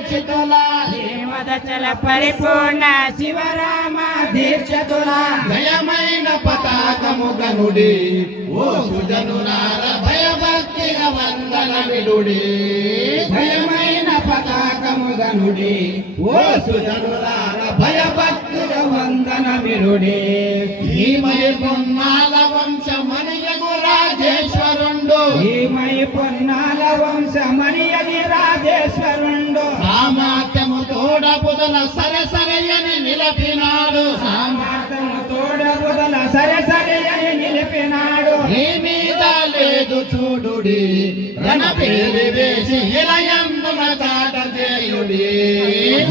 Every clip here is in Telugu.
దీక్షితుల శ్రీమదచల పరిపూర్ణ శివరామ దీక్షితుల జయమైన పతాకము గనుడి ఓ సుజనులార భయభక్తిగా వందనమిడుడి భయమైన పతాకము గనుడి ఓ సుజనులార భయభక్తిగా వందనమిడుడి ఈమై పొన్నాల వంశమనియగు రాజేశ్వరుండు ఈమై పొన్నాల వంశమనియగి రాజేశ్వరుండు సామర్థ్యము తోడబుదల సరసరయని నిలపినాడు సామర్థ్యము తోడబుదల సరే అని నిలిపినాడు నీ మీద లేదు చూడుడి రణపేరి వేసి ఇలయందున చాట చేయుడి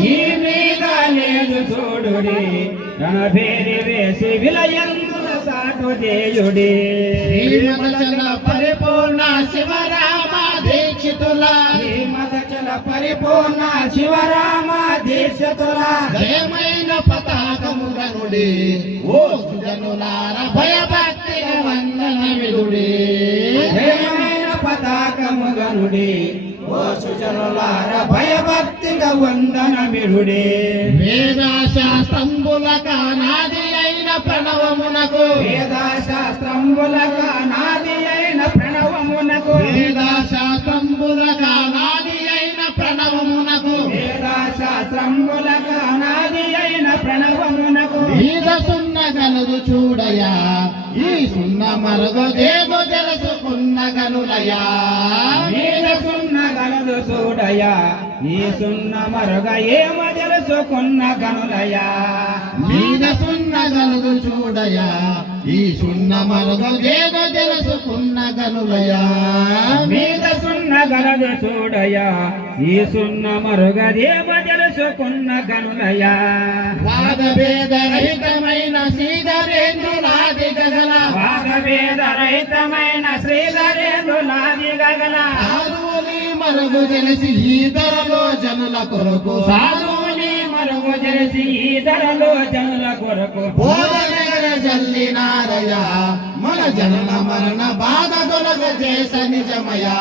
ఈ మీద లేదు చూడుడి రణభేరి వేసి విలయందున సాటు చేయుడి శ్రీమదచల పరిపూర్ణ శివరామ దీక్షితుల శ్రీమదచల పరిపూర్ణ శివరామ దీక్షితుల జయమైన పతాకము గనుడి ఓ సుజనులార భయభక్తిగా వందనమిడుడి జయమైన పతాకము గనుడి ఓ సుజనులార భయభక్తిగా వందనమిడుడి వేదశాస్త్రంబులక నాది అయిన ప్రణవమునకు వేదశాస్త్రంబులక నాది అయిన ప్రణవమునకు వేదశాస్త్రంబులక నాది అయిన ప్రణవమునకు వేదశాస్త్రంబులక నాది అయిన ప్రణవమునకు మీద సున్న గనులు చూడయా ఈ సున్న మరుగు దేవు తెలుసుకున్న గనులయా మీద సున్న గనులు చూడయా ఈ సున్న మరుగ ఏమ తెలుసుకున్న గనులయా మీద సున్న గనులు చూడయా ఈ సున్న మరుగు దేవు తెలుసుకున్న గనులయా మీద సున్న గనులు చూడయా ఈ సున్న మరుగ ఏమ తెలుసుకున్న గనులయా వాదవేద రహితమైన శ్రీధరేంద్రులాది గగన వాదవేద రహితమైన శ్రీధరేంద్రులాది గగన సాధువుని మరుగు తెలిసి ఈ ధరలో జనుల కొరకు సాధువుని మరుగు తెలిసి ఈ ధరలో జనుల కొరకు బోధనగర జల్లినారయ మన జనన మరణ బాధ తొలగ చేస నిజమయా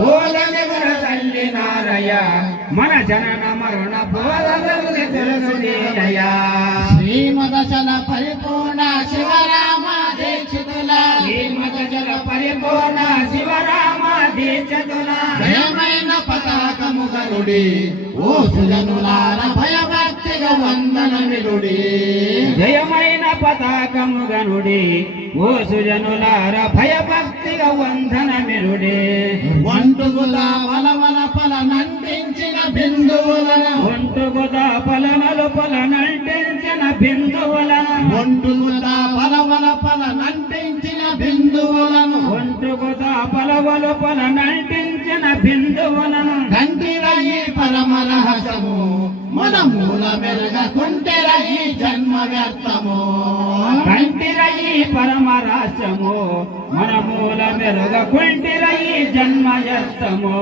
బోధనగర తల్లినారయ మన జనన మరణ బోధనలు తెలుసుదేయా శ్రీమదచల పరిపూర్ణ శివరామ దీక్షితుల శ్రీమదచల పరిపూర్ణ శివరామ దీక్షితుల జయమైన పతాకము గనుడి ఓ సుజనులార భయభక్తిగా వందనమిడుడి జయమైన పతాకము గనుడి ఓ సుజనులార భయభక్తిగా వందనమిడుడి వంటుగుల వలవల పల నంటించిన బిందువులను ఒంటుగుద పలనలు పలనంటించిన బిందువులను వంటుగుల వలవల పల నంటించిన బిందువులను ఒంటుగుద పలవలు పలనంటించిన బిందువులను కంటిరయి పరమ రహస్యము మన మూల మెరగ కుంటెరయి జన్మ వ్యర్థము కంటిరయి పరమ రహస్యము మన మూల మెరుగ కుంటిరయి జన్మయస్తము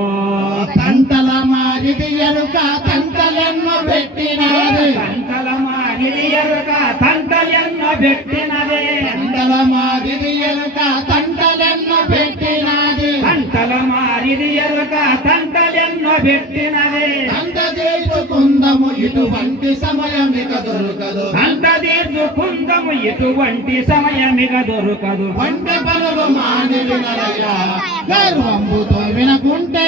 కంటల మారిది ఎరుక కంటలెన్నో పెట్టినారు కంటల మారిది ఎరుక తంటలెన్నో పెట్టినదే కంటల మారిది ఎరుక కంటలెన్నో పెట్టినాది కంటల మారిది ఎరుక తంటలెన్నో పెట్టినదే కంట చేసుకుందము ఇటువంటి సమయం ఇక దొరకదు కంట తీర్చుకుందము ఇటువంటి సమయమిక దొరకదు వంట పనులు మాని వినరయ్యా గర్వంబుతో వినకుంటే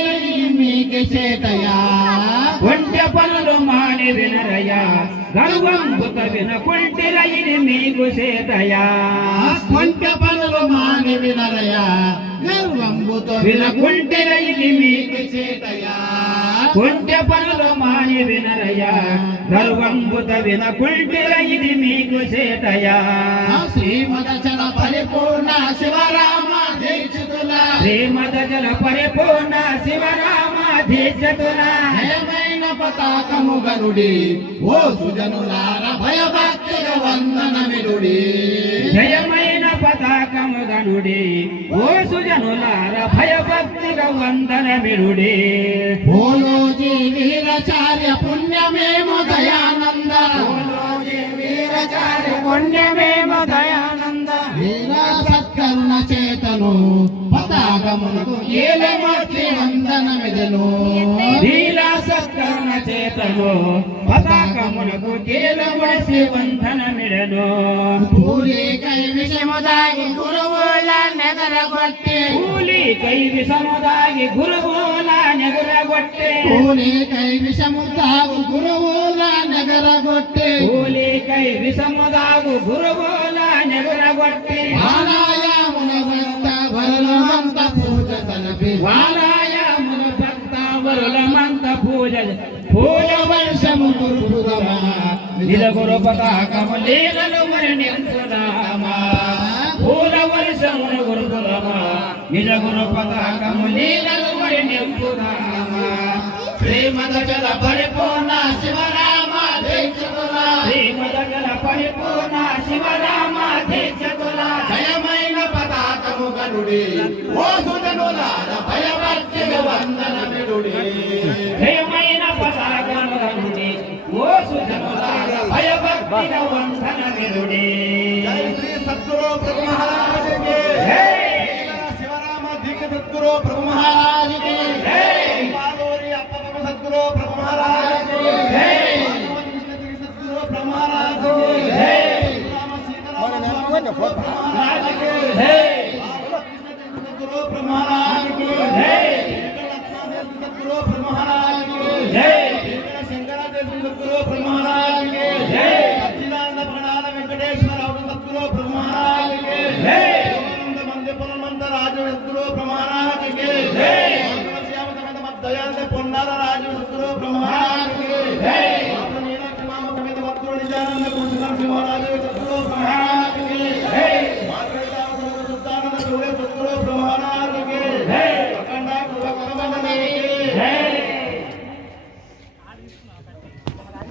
మీకు చేతయా ఒంటె పనులు మాని వినరయ్యా గర్వంబుత వినకుంటిరయిని మీకు చేతయా వంట పనులు మాని వినరయ్యా గర్వంబుతో వినకుంటిరయిని మీకు చేతయా ఒంటె పనులు మాని వినరయ్యా గర్వంబుత వినకుంటిరయిని మీకు చేతయా శ్రీమదచల పరిపూర్ణ శివరామ దీక్షితుల శ్రీమదజల పరిపూర్ణ శివరామ దీక్షతుల జయమైన పతాకము గనుడి ఓ సుజనులార భయభక్తిగా వందనమిడుడి జయమైన పతాకము గనుడి ఓ సుజనులార భయభక్తిగా వందనమిడుడి భోలోజీ వీరచార్య పుణ్యమేమో దయానంద వీరచారి పుణ్యమేమ దయానంద వీర సత్కరుణ చేతను పతాకమునకు ఏలమూర్తి వందనమిదెను వీర సత్కరుణ చేతను పతాకమునకు తేలవలసి వందనమిడను కూలికై విషము దాగి గురువుల నెగరగొట్టి కూలికై విషము దాగి గురువుల నెగరగొట్టే కూలికై విషము తాగు గురువుల నెగరగొట్టి కూలికై విషము దాగు గురువుల నెగరగొట్టే ఆలయమున భక్త వరులమంత పూజ సలపి వాలాయమున భక్త వరులమంత పూజ పూజ వర్షము గురుపురమా నిజ గురు పతాకము లీలలు మరణించుదామా పూల వర్షమున గురుకులమా నిజ గురు పతాకము లీలలు మరణించుదామా శ్రీమద జల పరిపూర్ణ శివరామ దీక్షకుల శ్రీమద జల పరిపూర్ణ శివరామ దీక్షకుల జయమైన పతాకము గనుడి ఓ సుజనులార భయభక్తిగా వందనమిడుడి జయమైన పతాకము గనుడి ఓ సుజనులార భయభక్తిగా వందనమిడుడి జై శ్రీ సద్గురు ప్రభు మహారాజ్ కి జై శివరామ దీక్ష సద్గురు ప్రభు మహారాజ్ కి